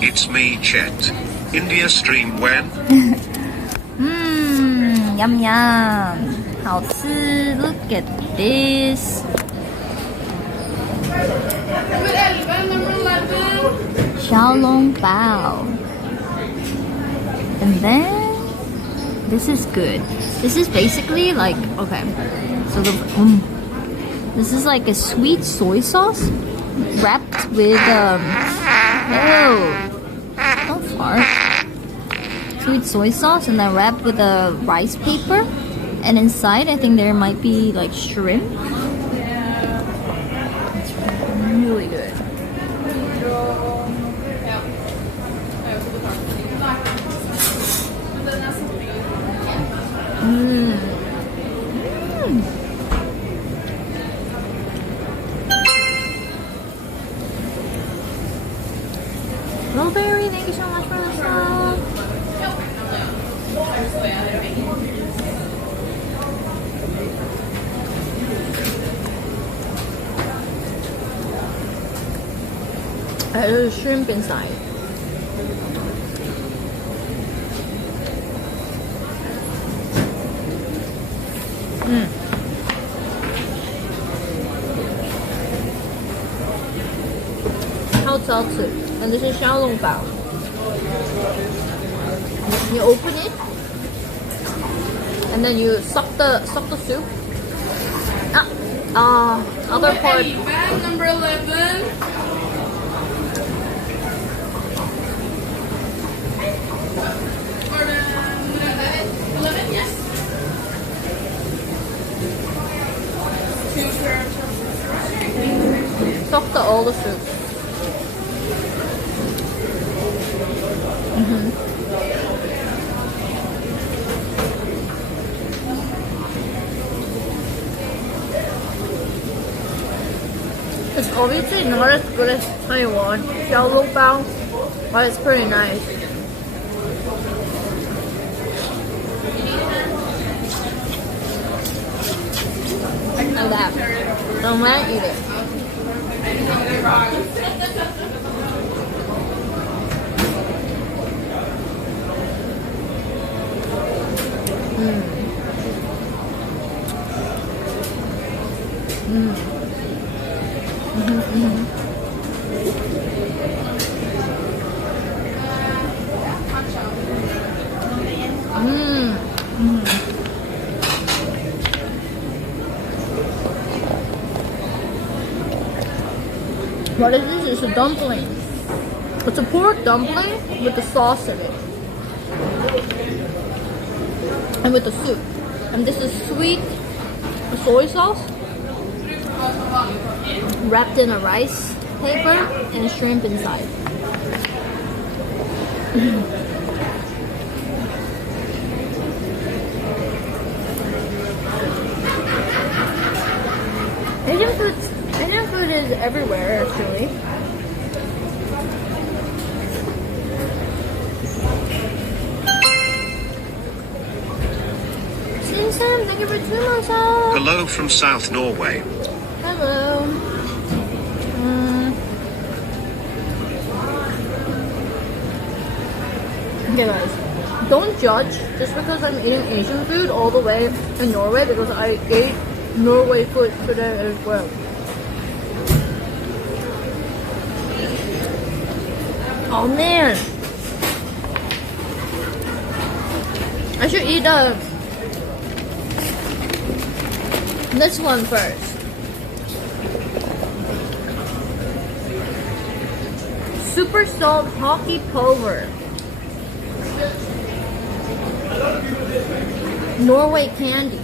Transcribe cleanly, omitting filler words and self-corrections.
It's me, Chet. India stream when? Yum yum. 好吃. Look at this. Xiaolong bao. And then this is good. This is basically like, okay, so this is like a sweet soy sauce wrapped with don't fart. Sweet soy sauce and then wrapped with a rice paper, and inside I think there might be like shrimp. It's really good. Blueberry, thank you so much for the song. There's shrimp inside. How and this is xiaolong bao. You open it, and then you suck the soup. Other part. Bag number 11. Order 11, yes. 2 Suck all the soup. It's obviously not as good as Taiwan xiaolong bao, but it's pretty nice. Like that. Don't mind eat it. What is this? It's a dumpling. It's a pork dumpling with the sauce in it. And with the soup. And this is sweet soy sauce wrapped in a rice paper and shrimp inside. Asian food is everywhere, actually. Sam, thank you for 2 months. Hello from South Norway. Hello. Okay, guys, don't judge just because I'm eating Asian food all the way in Norway, because I ate Norway food today as well. Oh man, I should eat this one first. Super salt hockey pulver. Norway candy.